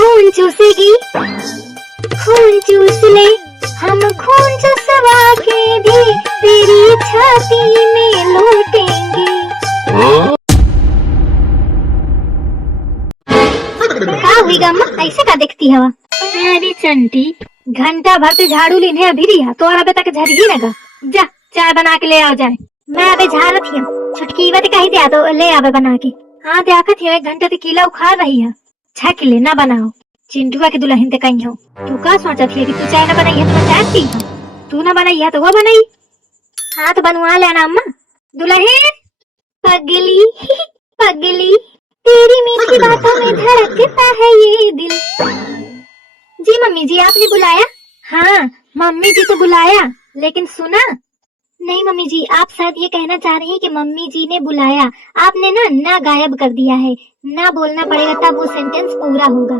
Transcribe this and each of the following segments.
खून चूसेगी, खून चूस ले, हम खून चूसवा के भी तेरी छाती में लौटेंगे। का हुई गम्मा, ऐसे का देखती हवा? अरे चंटी, घंटा भर से झाड़ू लेने अभी रिया तो और अबे तक झड़गी लगा। जा चाय बना के ले आओ जाए। मैं अबे झाड़त ही छुटकी वत कही दिया तो ले आवे बना के। हाँ देखत है 1 घंटे से कीला उखाड़ रही है। छक ले ना बनाओ, चिंटुआ के दुल्हन ते कहीं हो। तू का सोचत है कि तू चाय ना बनाई है तो मैं चाय पी? तू ना बनाई है तो वो बनाई। हाँ तो बनवा लेना अम्मा। दुल्हन पगली पगली, तेरी मीठी बातों में धड़कता है ये दिल। जी मम्मी जी, आपने बुलाया? हाँ मम्मी जी तो बुलाया, लेकिन सुना नहीं। मम्मी जी, आप शायद ये कहना चाह रही हैं कि मम्मी जी ने बुलाया, आपने ना गायब कर दिया है। ना बोलना पड़ेगा तब वो सेंटेंस पूरा होगा।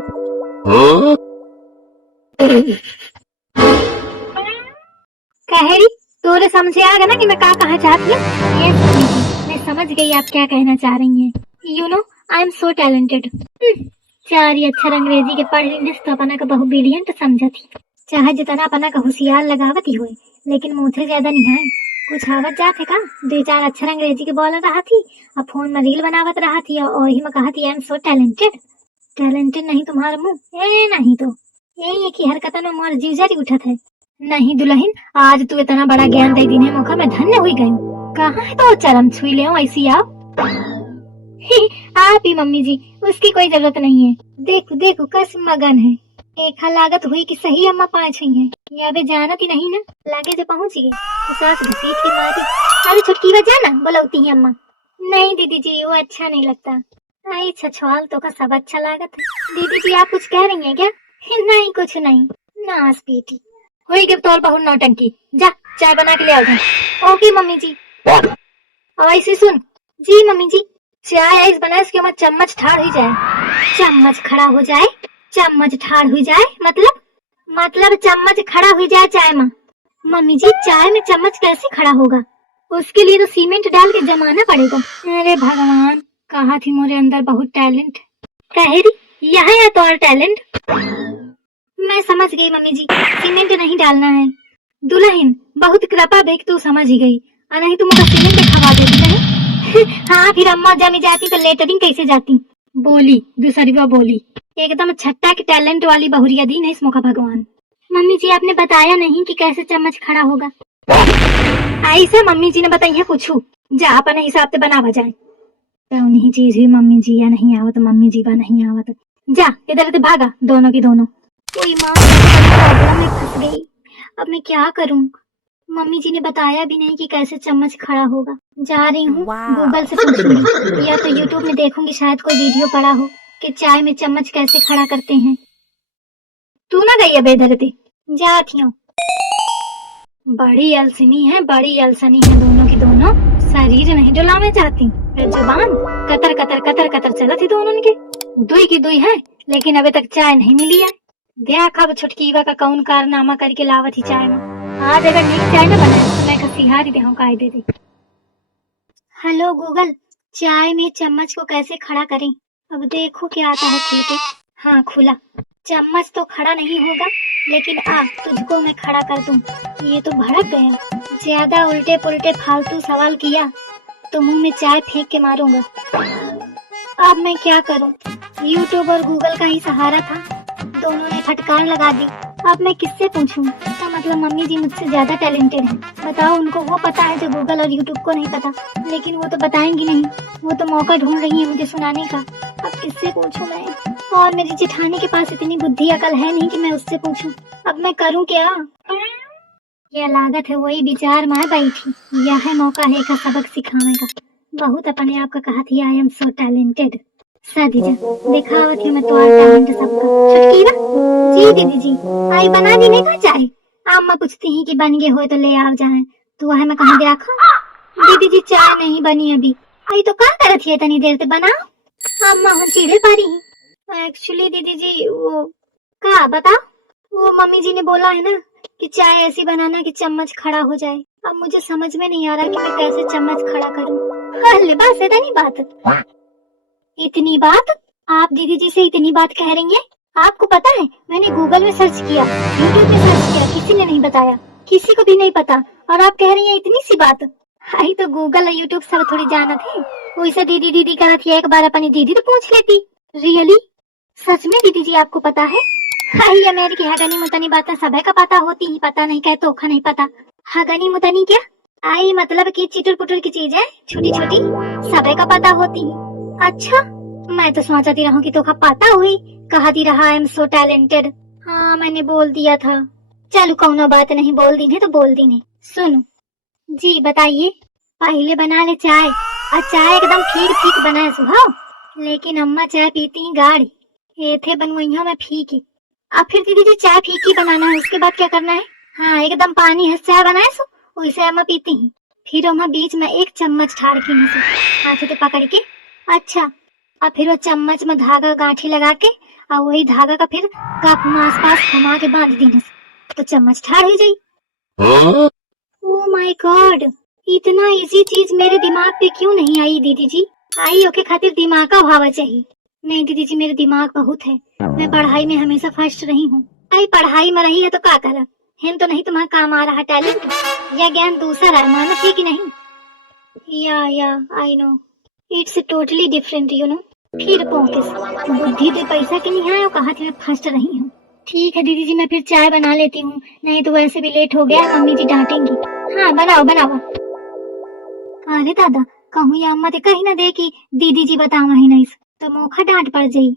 कहेरी तोरे समझ आ गया ना कि मैं क्या कहना चाहती हूँ? यस मम्मी जी, मैं समझ गई आप क्या कहना चाह रही हैं। You know I am so talented. चार अक्षर अंग्रेजी के पढ़ ली तो अपना का बहु ब्रिलियंट समझा थी। चाहे जितना अपना का होशियार लगावत ही हुए, लेकिन मुझे ज्यादा नहीं है। कुछ आवत जात है का? 2-4 अक्षर अंग्रेजी के बोल रहा थी, अब फोन में रील बनावत रहा थी और ही में कहा थी I am so talented. Talented नहीं तुम्हारा मुंह ए नहीं तो यही है कि हरकतन में मोर जीव जारी उठत है। नहीं दुल्हन, आज तू इतना बड़ा ज्ञान दे दीने मौका मैं धन्य हुई गई। कहाँ है तो चरम छुई ले ऐसी आप? आप ही मम्मी जी, उसकी कोई जरूरत नहीं है। देखो देखो कस मगन है। एक लागत हुई कि सही अम्मा 5 हुई है। ये अबे जानत ही नहीं ना, लागे जो पहुंच गई तो सास घसीट के मारी। अरे छुटकी बजा ना बुलौती है अम्मा। नहीं दीदी जी, वो अच्छा नहीं लगता। आई छछवाल तो का सब अच्छा लागत है। दीदी जी आप कुछ कह रही हैं क्या? नहीं कुछ नहीं। नास बेटी हुई के तौर बहुत नौटंकी। जा चाय बना के ले आओ जा। ओके मम्मी जी। और ऐसे सुन। जी मम्मी जी। चाय ऐसे बना इसके बाद चम्मच ठाड़ हो जाए। चम्मच खड़ा हो जाए? चम्मच ठाड़ हो जाए मतलब चम्मच खड़ा हो जाए चाय में। मम्मी जी चाय में चम्मच कैसे खड़ा होगा? उसके लिए तो सीमेंट डाल के जमाना पड़ेगा। अरे भगवान, कहा थी मोरे अंदर बहुत टैलेंट। कहेरी यह है तो और टैलेंट। मैं समझ गई मम्मी जी, सीमेंट नहीं डालना है। दुल्हन बहुत कृपा देख तू समझ ही गई, नहीं तो मुझे सीमेंट खवा देती नहीं। हाँ फिर अम्मा जमी जाती तो लेटरिंग कैसे जाती? बोली दूसरी वो बोली, एकदम छट्टा की टैलेंट वाली बहुरिया दी नहीं इस मौका भगवान। मम्मी जी आपने बताया नहीं कि कैसे चम्मच खड़ा होगा। ऐसे मम्मी जी ने बताई है कुछ जा अपने हिसाब से बना बजाए। नहीं चीज हुई मम्मी जी या नहीं आवत, मम्मी जी बा नहीं आवत। जा इधर से भागा दोनों की दोनों। कोई माँ प्रॉब्लम में फंस गई, अब मैं क्या करूं? मम्मी जी ने बताया भी नहीं कि कैसे चम्मच खड़ा होगा। जा रही हूँ गूगल से पूछूंगी या तो यूट्यूब में देखूंगी, शायद कोई वीडियो पड़ा हो कि चाय में चम्मच कैसे खड़ा करते हैं। तू ना गई अब इधर से? जाती हूँ। बड़ी अलसनी है, बड़ी अलसनी है दोनों की दोनों। शरीर नहीं डुलावे चाहती, जुबान कतर कतर कतर कतर चला थी दोनों के। दुई की दुई है, लेकिन अभी तक चाय नहीं मिली है। देख अब छुटकीवा का कौन कारनामा करके लावत ही चाय में। आज अगर नहीं चाय ना बनाए तो मैं सिहारी दे कायदे दे। हेलो गूगल, चाय में चम्मच को कैसे खड़ा करें? अब देखो क्या आता है खुल के। हाँ खुला। चम्मच तो खड़ा नहीं होगा, लेकिन आ तुझको मैं खड़ा कर दूं। ये तो भड़क गया। ज्यादा उल्टे पुल्टे फालतू सवाल किया तो मुंह में चाय फेंक के मारूंगा। अब मैं क्या करूं? यूट्यूब और गूगल का ही सहारा था, दोनों ने फटकार लगा दी। अब मैं किससे पूछूं? इसका मतलब मम्मी जी मुझसे ज्यादा टैलेंटेड हैं। बताओ उनको वो पता है जो गूगल और यूट्यूब को नहीं पता, लेकिन वो तो बताएंगी नहीं। वो तो मौका ढूंढ रही है मुझे सुनाने का। अब किससे पूछूं मैं? और मेरी जेठानी के पास इतनी बुद्धि अकल है नहीं कि मैं उससे पूछूं। अब मैं करूं क्या? यह लागत है वही विचार में बैठी। यह है मौका है का सबक सिखाने का। बहुत अपने आप का कहा थी आई एम सो टैलेंटेड। शादी जा दिखावत है मैं तो टैलेंट सबका। छुटकी ना जी दीदी जी, आई बना दी नहीं का चाय? अम्मा पूछती ही कि बन गए हो तो ले आओ जाए, तो वह मैं कहाँ देखा? दीदी जी चाय नहीं बनी अभी। आई तो क्या करत है इतनी देर से बनाओ? अम्मा हम चिढ़े पा रही। एक्चुअली दीदी जी वो का बता, वो मम्मी जी ने बोला है ना कि चाय ऐसी बनाना कि चम्मच खड़ा हो जाए। अब मुझे समझ में नहीं आ रहा कि मैं कैसे चम्मच खड़ा करूं। अरे बस इतनी बात। इतनी बात? आप दीदी जी से इतनी बात कह रही हैं? आपको पता है मैंने गूगल में सर्च किया, यूट्यूब में सर्च किया, किसी ने नहीं बताया, किसी को भी नहीं पता। और आप कह रही हैं इतनी सी बात। हाई तो गूगल और यूट्यूब सब थोड़ी जानत है। वैसे दीदी दीदी करत है, एक बार अपनी दीदी तो पूछ लेती। रियली? सच में दीदी जी आपको पता है? हाई अमेरिकी हगनी मुतनी बातें सब का पता होती ही, पता नहीं कह तो नहीं पता। हगनी मुतनी क्या? आई मतलब की चिटुर पुटुर की चीज है, छोटी छोटी, सब का पता होती है। अच्छा, मैं तो सोचती रहूं कि तो पता हुई, कहती रहा आई एम सो टैलेंटेड। हाँ मैंने बोल दिया था। चलो कौनो बात नहीं, बोल दी ने तो बोल दी ने। सुनो जी बताइए। पहले बना ले चाय, और चाय एकदम ठीक ठीक बनाए सुहाओ। लेकिन अम्मा चाय पीती ही गाढ़ी, ये थे बनवइया में फीकी। अब फिर दीदी जी चाय फीकी बनाना है, उसके बाद क्या करना है? हाँ एकदम पानी है चाय बनाए सो, वैसे अम्मा पीती ही। फिर अम्मा बीच में एक चम्मच ठाड़ की में से हाथ से पकड़ के। अच्छा, और फिर वो चम्मच में धागा गांठी लगा के, और वही धागा का फिर कप में आस पास घुमा के बांध देने से तो चम्मच ठाड़ हो जाई। ओह माय गॉड, इतना इजी चीज मेरे दिमाग पे क्यों नहीं आई दीदी जी? आई ओके खातिर दिमाग का भावा चाहिए। नहीं दीदी जी मेरे दिमाग बहुत है, मैं पढ़ाई में हमेशा फर्स्ट रही हूँ। आई पढ़ाई में रही है तो क्या करा, हिन तो नहीं तुम्हारा काम आ रहा टैलेंट या ज्ञान दूसरा है, मानो थी कि नहीं? या I know it's totally different you know. फिर पोंकिस बुद्धि तो पैसा की नहीं है, कहा थी मैं फर्स्ट रही हूँ। ठीक है दीदी जी मैं फिर चाय बना लेती हूँ, नहीं तो वैसे भी लेट हो गया, मम्मी जी डांटेंगी। हाँ बनाओ बनाओ। अरे दादा कहूँ या अम्मा ते कहीं ना दे कि दीदी जी बतावा ही नहीं तो मौका डांट पड़ जाई।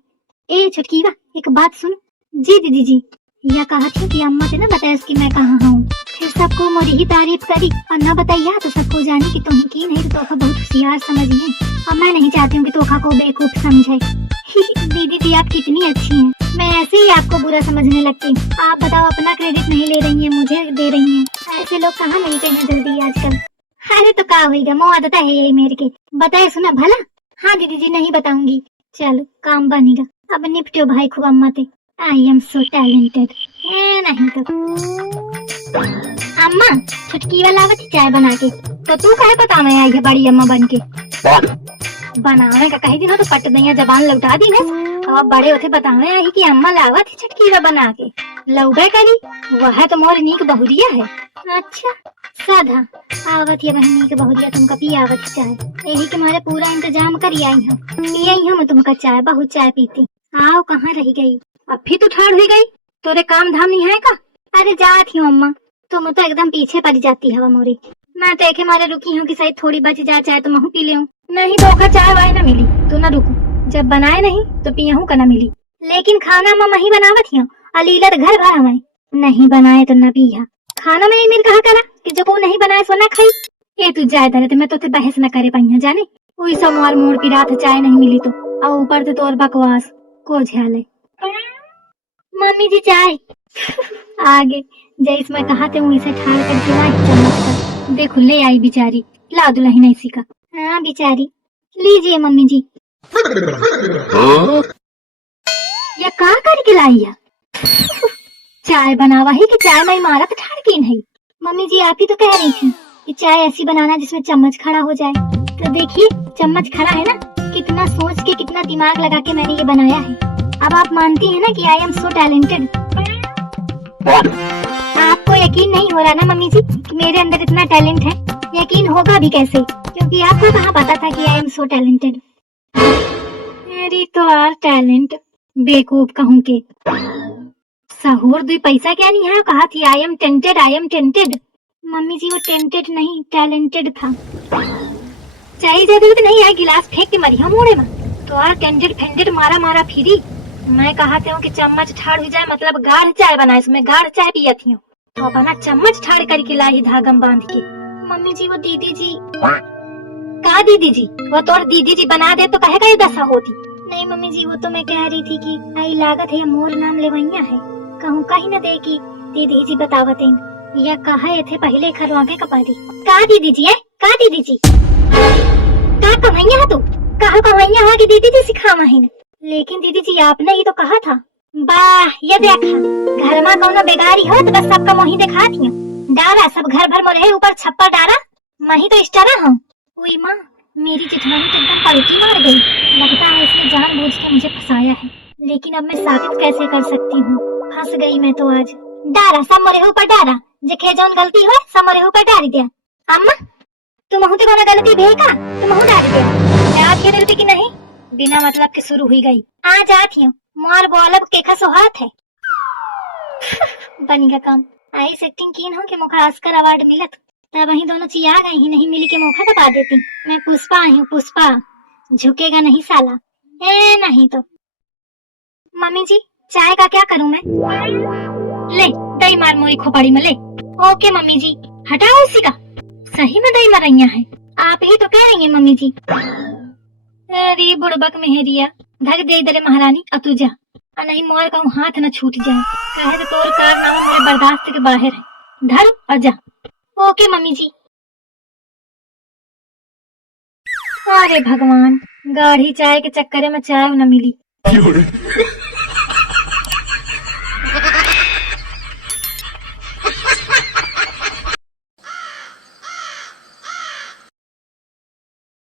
ए छुटकीवा एक बात सुन। जी दीदी जी। यह कहा थी कि अम्मा से ना बताया कि मैं कहाँ हूँ, फिर सबको मोरी ही तारीफ करी, और न बताइया तो सबको जानी कि तुम की नहीं तो तोखा बहुत होशियार समझिए, और मैं नहीं चाहती हूँ कि तोखा को बेवकूफ समझे। दीदी जी आप कितनी अच्छी हैं, मैं ऐसे ही आपको बुरा समझने लगती हूँ। आप बताओ अपना क्रेडिट नहीं ले रही हैं, मुझे दे रही हैं। ऐसे लोग कहाँ मिलते हैं जल्दी आजकल। अरे तो क्या होगा, मो आदत है यही मेरे के, बताए सुना भला। हाँ दीदी जी नहीं बताऊंगी, चलो काम बनेगा। अब निपटो भाई खूब अम्मा ते। I am so talented. नहीं तो अम्मा छुटकी वाला आवत चाय बना के, तो तू कहे पता मैं आई है बड़ी अम्मा बन के। बनावे का कही दिन हो तो पट दैया जबान लौटा दी ना। अब बड़े होते बतावे आई कि अम्मा लावत ही छुटकी वा बना के लौबे करी, वह तो मोर नीक बहुरिया है। अच्छा साधा आवत ये बहनी के बहुरिया तुमका पी आवत चाय, यही तुम्हारे पूरा इंतजाम कर आई हूँ, पियई हूँ मैं तुमका चाय, बहुत चाय पीती। आओ कहाँ रह गई, अब फिर तू ठाड़ हुई गई, तोरे काम धाम नहीं है का? अरे जात हूँ अम्मा, तुम तो एकदम पीछे पड़ जाती हवा मोरी। मैं तो एक मारे रुकी हूँ कि शायद थोड़ी बच जा चाय तो महू पी ले, नहीं तो ओखा चाय वाय न मिली तू न रुकू, जब बनाए नहीं तो पियहू का न मिली। लेकिन खाना मैं ही बनावत हूँ, अलीला घर भर हमें नहीं बनाए तो न पिया। खाना में मेरे कहा करा कि जब वो नहीं बनाए सो न खाई। ये तू जाए दरे मैं तो बहस न करे पाई जाने, वही सब मार मोड़ की रात चाय नहीं मिली तो, और ऊपर से तोर बकवास को झेले। मम्मी जी चाय आगे जैस मैं कहा थे वहीं से ठाड़ करके लाई चम्मच, देखो ले आई बेचारी, ला दुल्हन नहीं सीखा। हाँ बेचारी, लीजिए मम्मी जी। ये का करके लाई है? चाय बनावा ही कि चाय में मारा तो ठाड़ की नहीं। मम्मी जी आप ही तो कह रही थी कि चाय ऐसी बनाना जिसमें चम्मच खड़ा हो जाए, तो देखिए चम्मच खड़ा है ना, कितना सोच के कितना दिमाग लगा के मैंने ये बनाया है। अब आप मानती हैं ना कि आई एम सो टैलेंटेड। आपको यकीन नहीं हो रहा ना मम्मी जी कि मेरे अंदर इतना टैलेंट है? यकीन होगा भी कैसे, क्योंकि आपको कहाँ पता था कि आई एम सो टैलेंटेड। मेरी तो यार टैलेंट बेवकूफ कहूँ के सहूर दुई पैसा क्या नहीं है, कहा थी I am tainted, I am tainted. Mummy ji वो टेंटेड नहीं टैलेंटेड था। चाहिए जरूरत नहीं है गिलास फेंक के मरिया मोड़े में, तो यार टेंटेड फेंटेड मारा मारा फिरी। मैं कहते हूँ कि चम्मच ठाड़ हो जाए मतलब गाढ़ चाय बनाए, इसमें गाढ़ चाय पिया थी तो अपना चम्मच ठाड़ करके लाई धागम बांध के। मम्मी जी वो दीदी जी का दीदी जी, वो तोड़ दीदी जी बना दे तो कहेगा ये दशा होती। नहीं मम्मी जी वो तो मैं कह रही थी कि आई लागत है मोर नाम लेवैया है, कहूँ कहीं न दे कि दीदी जी बतावत या कहा थे पहले खरवागे कपारी। का दीदी जी है, का दीदी जी का कन्हैया तू कहा कन्हैया है कि दीदी जी सिखावा है। लेकिन दीदी जी आपने ही तो कहा था। वाह ये देखा घर में कौनो बेगारी हो तो बस सबका मोही दिखा थी, डारा सब घर भर मोरे ऊपर छप्पर डारा, मही तो इस्टारा हूँ। ओई माँ मेरी जेठानी तो एकदम पलटी मार गई, लगता है इसने जानबूझ के मुझे फंसाया है। लेकिन अब मैं साबित कैसे कर सकती हूँ? फंस गई मैं तो आज। डारा सब मोरे ऊपर डारा, जेखे जौन गलती हो सब मोरे ऊपर डारी दिया। अम्मा तुम ते कोना गलती भे का, तुम डारी दिया। याद के दिल पे की नहीं, बिना मतलब के शुरू हुई गई। आ जाती हूँ मार बोलब के खसो हाथ है। बनी का काम आई एक्टिंग कीन हो कि मुखा ऑस्कर अवार्ड मिलत, तब वही दोनों चिया गई ही नहीं मिली के मौका दबा देती। मैं पुष्पा आई हूँ पुष्पा, झुकेगा नहीं साला। ए नहीं तो मम्मी जी चाय का क्या करूं मैं? ले दही मार मोरी खोपड़ी में ले। ओके मम्मी जी। हटाओ उसी का, सही में दही मरैया है। आप ही तो कह रही हैं मम्मी जी। अरे बुड़बक मेहरिया, धर दे इधर महारानी अतुजा, नहीं मोर कहूँ हाथ न छूट जाए। कहे तो तोर कारनामा मेरे बर्दाश्त के बाहर है। धर और जा। ओके मम्मी जी। अरे भगवान, गाढ़ी चाय के चक्कर में चाय न मिली।